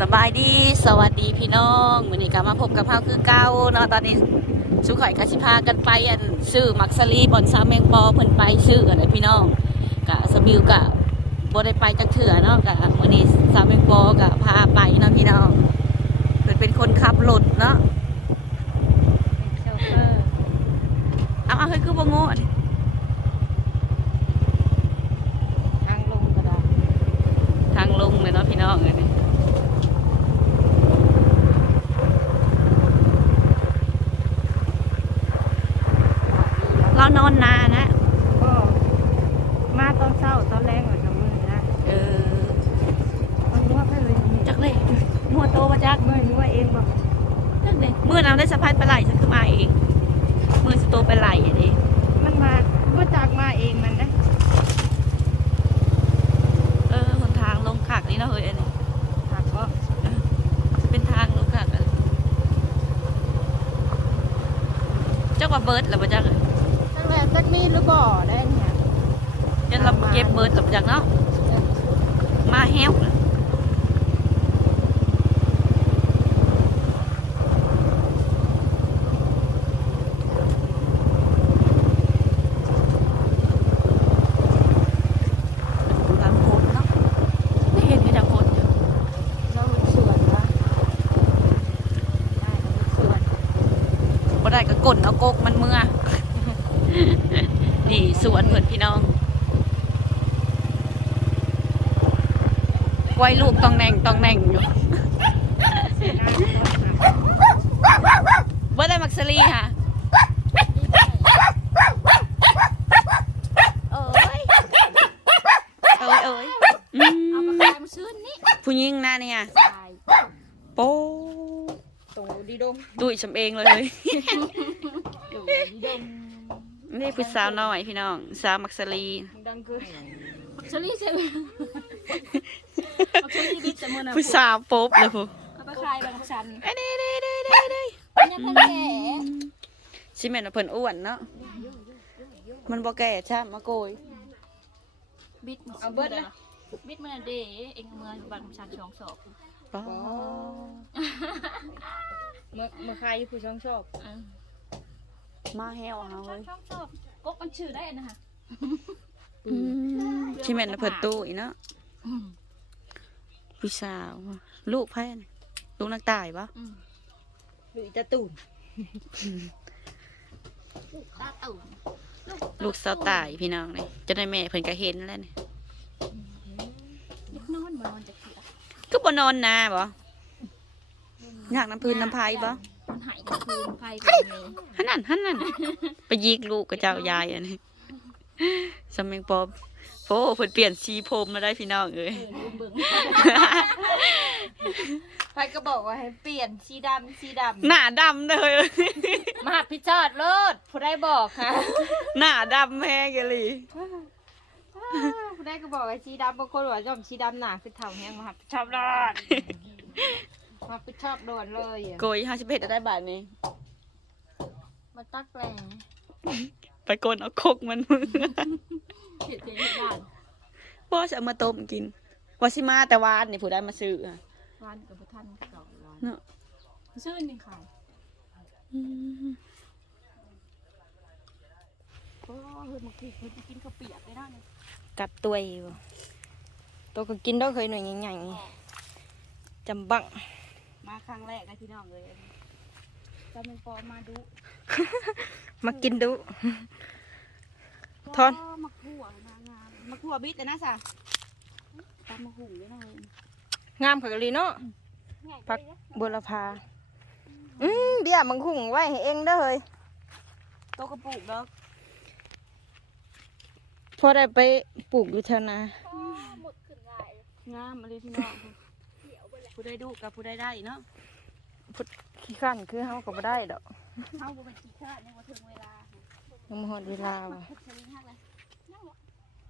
สบายดีสวัสดีพี่น้องมื้อนี้ก็มาพบกับเฮาคือเก่าเนาะตอนนี้สุข่อยก็สิพากันไปอันซื้อมักสลีบอนซาแมงปอเพิ่นไปซื้อกันเลยพี่น้องก็สบิวก็บ่ได้ไปจักเถื่อเนาะก็มื้อนี้ซาแมงปอก็พาไปเนาะพี่น้องเพิ่นเป็นคนขับรถเนาะโชเฟอร์เอาเอาเฮ้ยคือบ่โง่ดิ ทางลงกระดาษ ทางลงเลยเนาะพี่น้องเอ้ยนี่เรานอนนานนะ ก็มาตอนเช้าตอนแรงกว่าจะมือนะ เออ มันนวดให้เลยนี่ จักเลยมัวโตมาจัก เมื่อยนวดเองบอก จักเลยมือน้ำได้สะพายปลาไหลฉันคือมาเองมือสโตไปไหลอะดิมันมาก็จากมาเองมันนะเออหนทางลงขากนี่เนาะเฮ้ยอันนี้หักก็เป็นทางลงขากอะเจ้าว่าเบิร์ดหรือเปล่าจักตั้งแต่ตักมีหรือบ่อได้เนี่ยยันเราเก็บเบิร์ดหรือเปล่าจักเนาะมาแฮวน่ะทางโคตรเนาะไม่เห็นมีทางโคตรอยู่ เราสวนวะได้สวน บ่ได้ก็กลนเอากกมันเมื่อ นี่สวนเพื่อนพี่น้อง ไว้ลูกต้องแหน่งต้องแหน่งอยู่ว่าได้มักซลีค่ะเอ้ยเอ้ยเอ้ยอืมเอามาขายมาซื้อนี่ผู้หญิงหน้าเนี่ยขายโป้ตรงดีดงดุยชำเองเลยเฮ้ยอยู่ดีดงนี่ผู้สาวน้อยพี่น้อง สาวมักซลีดังเกินชลี่ใช่ไหมชลี่ดิสมุน ผู้สาวโป๊บเลยผู้เอาไปขายบางชันเอ้ยเด้เด้เด้เด้เด้อันนี้พันแก่ชิเมนว่าเพิ่นอ้วนเนาะ มันบ่แก่ช่ามมาโกย บิดเอาเบิดนะบิดมันเดเองเมืองบางชันช่องศอกป้าเมื่อเมื่อใครผู้ช่องชอบมาแฮวเอาเว้ยช่องชอบก๊กมันชื่อได้นะคะอืมชิเมนว่าเพิ่นตู้อีเนาะ ผู้สาว ลูกไผน่ะลูกนักตายปะหรือจะตุ่นตาตุ่นลูกสาวตายพี่น้องเลยจะได้แม่เพิ่นก็เห็นแล้วนี่นิดนอนมานอนจะเขียก็บ่นอนนาบ่อยากน้ำพื้นน้ำพายบ่มันหายกลางคืนไฟกันเลยหันนั่นหันนั่นไปยิกลูกกับเจ้ายายอันนี้สมังปอบ โอ้เพิ่นเปลี่ยนสีผมมาได้พี่น้องเอ้ยเออลืมเบิ่งไฟก็บอกว่าให้เปลี่ยนสีดำสีดหน้าดำเลยำมาหัดพิจารณ์เลิศผู้ได้บอกค่ะหน้าดำแห้งกันเลยผู้ได้ก็บอกว่าสีดำบางคนบอกว่าจอมสีดำหนาคือเท่าแห้งมาหัดพิชอบโดนมาพิชอบโดนเลยอะโกยห้าสิบเอ็ดได้บาทนี้มาตักแปลง ไปโกนเอาคกมันมือเสียใจที่บ้านบ่จะเอามาต้มกินว่าสิมาแต่วานนี่ผู้ได้มาซื้ออะร้านกับพระท่านเก่าร้านเนาะซื้อนี่ขายอืมโอ้เฮ้ยมากินเฮ้ยมากินข้าวเปียกได้ด้านนี้กัดตัวอยู่ตัวก็กินได้เคยหน่อยใหญ่ๆจำบังมาครั้งแรกนะพี่น้องเลยจะเป็นปอมาดู มากินดู ทอน มักหัวนางามมักหัวบิดเลยนะสะตามมาหุ่งด้วยนะเฮ้ยงามผักกะหรี่เนาะผักบัวละพา อืมเบี้ยมังคุงไว้ให้เองเด้อเฮ้ยโตกระปุกดอกพอได้ไปปลูกอยู่แถวนางามมาเลยพี่น้องผู้ได้ดูกับผู้ได้ได้เนาะ ขี้ขันคือเฮาก็บ่ได้ดอก เข้าบ่เป็นขี้ข้ายังว่าถึงเวลายังบ่ฮอดเวลาว่ะพุทธลิงหักเลย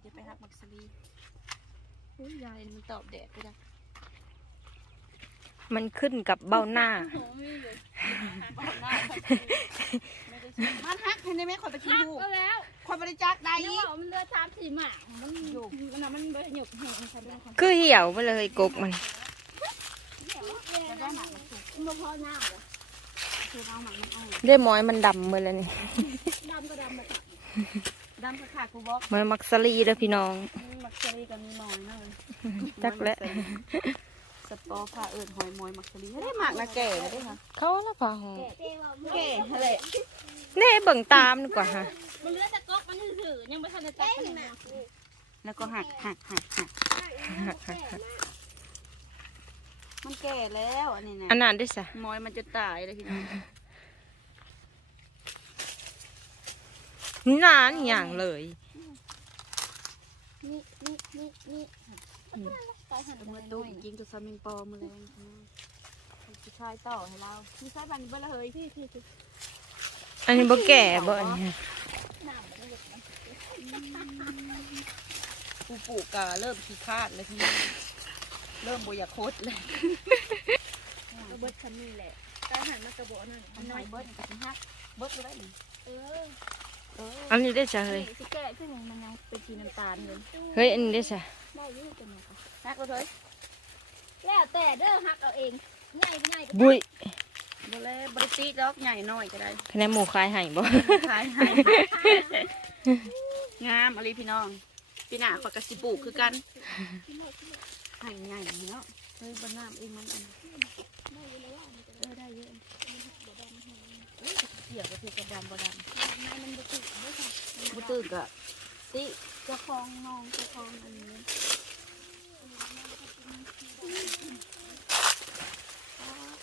เดี๋ยวไปหักมักซลีอุ้ยยายมันตอบแดดไปได้มันขึ้นกับเบ้าหน้ามันหักเห็นไหมคนไปกินหูก็แล้วคนบริจาคได้นี่ว่ามันเลือดสามสี่หมากมันอยู่มันน่ะมันเลือดหยกแห้งมันใช่ไหมคือเหี่ยวไปเลยกกมันเได้หมากมันสุกมันพอหน้าเหรอ คือเอาหมากมันอ่อนได้หมอยมันดำหมดแล้วนี่ ดำก็ดำมาค่ะดำก็ขาดกูบอกหมอยมักสลีเด้อพี่น้อง มักซรีกับมีหมอยนั่นจักและสปอผ้าเอิญหอยมอยมักซรีได้หมากนะแก่เลยได้ค่ะเขาละพาหอแก่เลยเน่เบิ่งตามดีกว่าฮะ มันเลือดตะก๊อกมันถือยังไม่ทันได้ตัดเลยแล้วก็หักหักหักหัก มันแก่แล้วอันนี้นะอันนั้นด้วยสะมอยมันจะตายเลยพี่น้องนานอย่างเลยนี่นี่นี่นี่ตายหันมาตู้ยิงตัวซามิงปอมาเลยจะชายต่อให้เรามีสายบันเบลเลยพี่พี่พี่อันนี้บ่แก่บ่อันนี้ปูปลูกกะเริ่มขี้คาดเลยพี่ เริ่มบอยากโคตรเลยเบิดคันนี้แหละตายหันมากระบอกนั่นมันน้อยเบิดกับฮักเบิดเลยเออเอออันนี้ได้สะเฮ้ยสิแก่ขึ้นมันยังเป็นสีน้ำตาลเลยเฮ้ยอันนี้ได้สะได้ยืดจังเลยค่ะฮักเลยแล้วแต่เด้อฮักเอาเองง่ายง่ายบุยบ่เลยบริตีดอกใหญ่น้อยก็ได้คะแนนหมูคายให้บ่ขายให้งามอะไรพี่น้องพี่หน้าขอยกระสิปลูกคือกัน ให้ใหญ่เนาะเฮ้ยบนน้ำเองมันอันเออได้เยอะเกี่ยวกับเพกระดำบดำมันบุตื่นบุตื่นกะติเจะคลองน้องเจะคลองอันนี้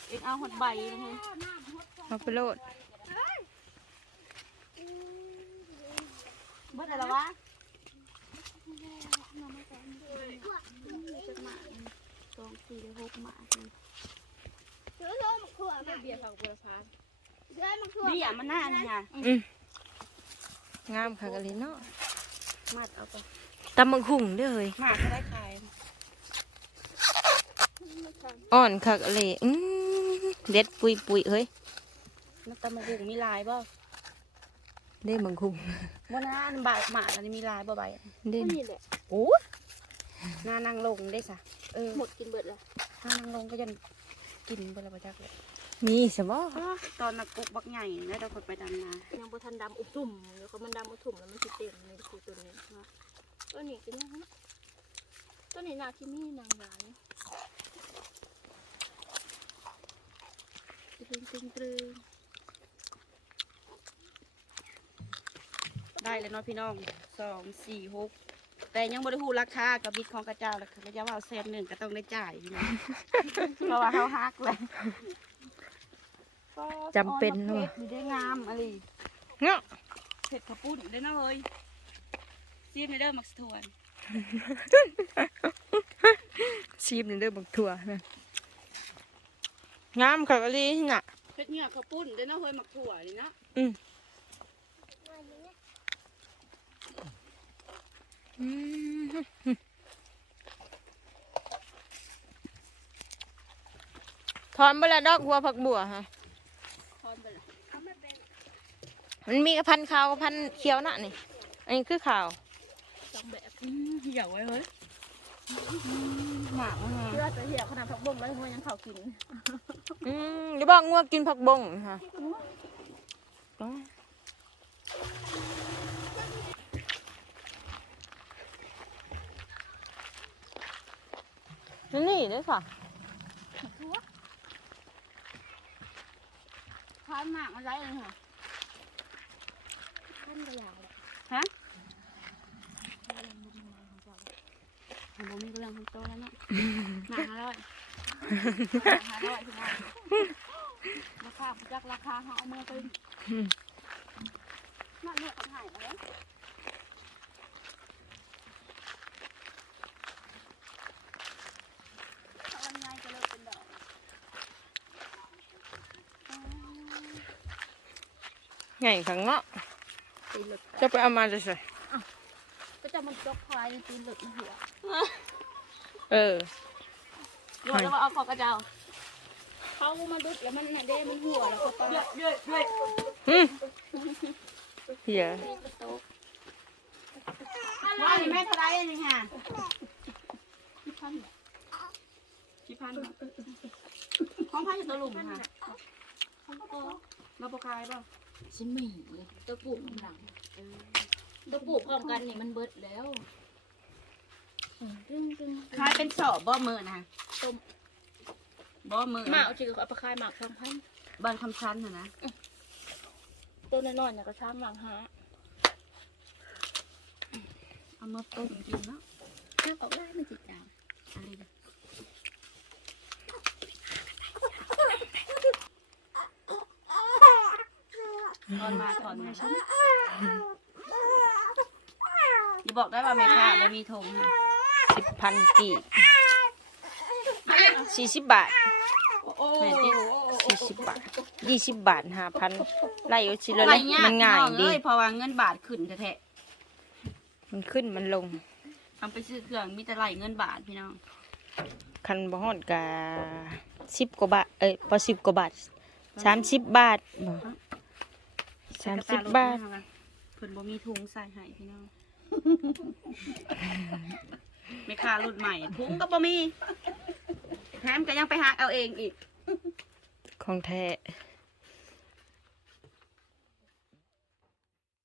เอ็งเอาหดใบเลยเฮ้ยเอาไปโลดเบิดอะไรวะส องสี่หกหมาเบียร์ผักบัวพาเบียร์มันหน้านี่ไงอืมงามค่ะกะลิเนาะมัดเอาไปตำบักหุ่งเด้อเฮ้ยหมาก็ได้ขายอ่อนค่ะกะลิอืมเด็ดปุยปุยเฮ้ยมันตำมะฮุงมีลายบ่เด้บักหุ่งบ่หน้าอันบาหมาอันนี้มีลายบ่ใบเด้โอ้ หน้านางลงได้สะเออหมดกินเบิดแล้วหน้านางลงก็ยังกินเบิดแล้วบ่จักเลยมีสบ่ตอนนักกุกบักใหญ่แล้วเราคนไปดำนายังบ่ทันดำอุทุ่มแล้วก็มันดำอุทุ่มแล้วมันสิเต็มนี่คือตัวนี้นะตัวนี้เป็นยังไงตัวนี้นาที่มีนางหลายตึงตึงตึงได้เลยเนาะพี่น้องสองสี่หก แต่ยังบ่ได้ฮู้ราคากับบิดของกระเจ้าแล้วก็จะว่าแสนหนึ่งก็ต้องได้จ่ายพี่น้องเพราะว่าเฮาฮักเลยจำเป็นเนาะเนาะมีได้งามอะไรเนาะเผ็ดข้าวปุ้นได้เนาะเอ้ยซีมในเด้อมักสะทวนชีมนี่เด้อบักถั่วนะงามค่ะกะลิน่ะ เผ็ดเหงือกข้าวปุ้นได้เนาะเฮ้ยมักถั่วนี่นะอืมอืม ถอนไปแล้วดอกหัวผักบัวฮะคอนไปละมันมีกับพันธุ์ขาวกับพันธุ์เขียวน่ะนี่ อันนี้คือขาวสองแบบอืมเหี่ยวไว้เฮ้ยหมากมันเพื่อจะเหี่ยวขนาดพักบ่งแล้วมันยังเผากิน อืมหรือบอกงัวกินผักบงค่ะ นี่นี่เด้อค่ะทานหมากอะไรเลยค่ะท่านก็อยากเลยฮะผมมีเรื่องของโตแล้วเนาะหมากอร่อยอร่อยพี่น้องราคาจักราคาเขาเอามาเป็นอืมน่าเลือกหายไปแล้ว ไงขังเงาะตีหลุดจะไปเอามาจะใส่ก็จะมันจกควายตีหลุดในหัวเออหลุดแล้วว่าเอาขอกระเจ้าเขามาดุดแล้วมันเด้มันหัวแล้วก็ต้องเยอะเยอะเยอะอืมเหี้ยว่านี่แม่เท่าไรนี่ฮะพี่พันพี่พันของไผ่ตัวลุมค่ะเราบคายป่ะ ฉันไม่หิวเลยตัวปลูกมันหลังตัวปลูกพร้อมกันนี่มันเบิดแล้วดึงดึงคายเป็นสอบบ่มือนะต้มบ่มือหมากเอาจืดเอาไปคายหมากช่างพันบ้านคำชันนะนะตัวน้อยๆเนี่ยก็ช่างหลังหาเอามาต้มกินเนาะถ้าออกได้มันจิตจางอะไร ถอนมาถอนมาฉันอย่าบอกได้ว่าแม่ค้าไม่มีธงค่ะสิบพันกีบสี่สิบบาทแม่ติสี่สิบบาทยี่สิบบาทห้าพันไล่เอาชิละไรเล็กยากมันง่ายน้อดีเอ้เพราะว่าเงินบาทขึ้นแท้มันขึ้นมันลงๆทำไปซื้อเครื่องมีแต่ไรเงินบาทพี่น้องคันบ่ฮอดกะสิบกว่าบาทเอ้ยพอสิบกว่าบาทสามสิบบาทบ่ สามสิบบาทเพิ่นบ่มีถุงใส่ให้พี่น้องแม่ค้ารุ่นใหม่ถุงก็บ่มีแถมก็ยังไปหาเอาเองอีก ของแท้เ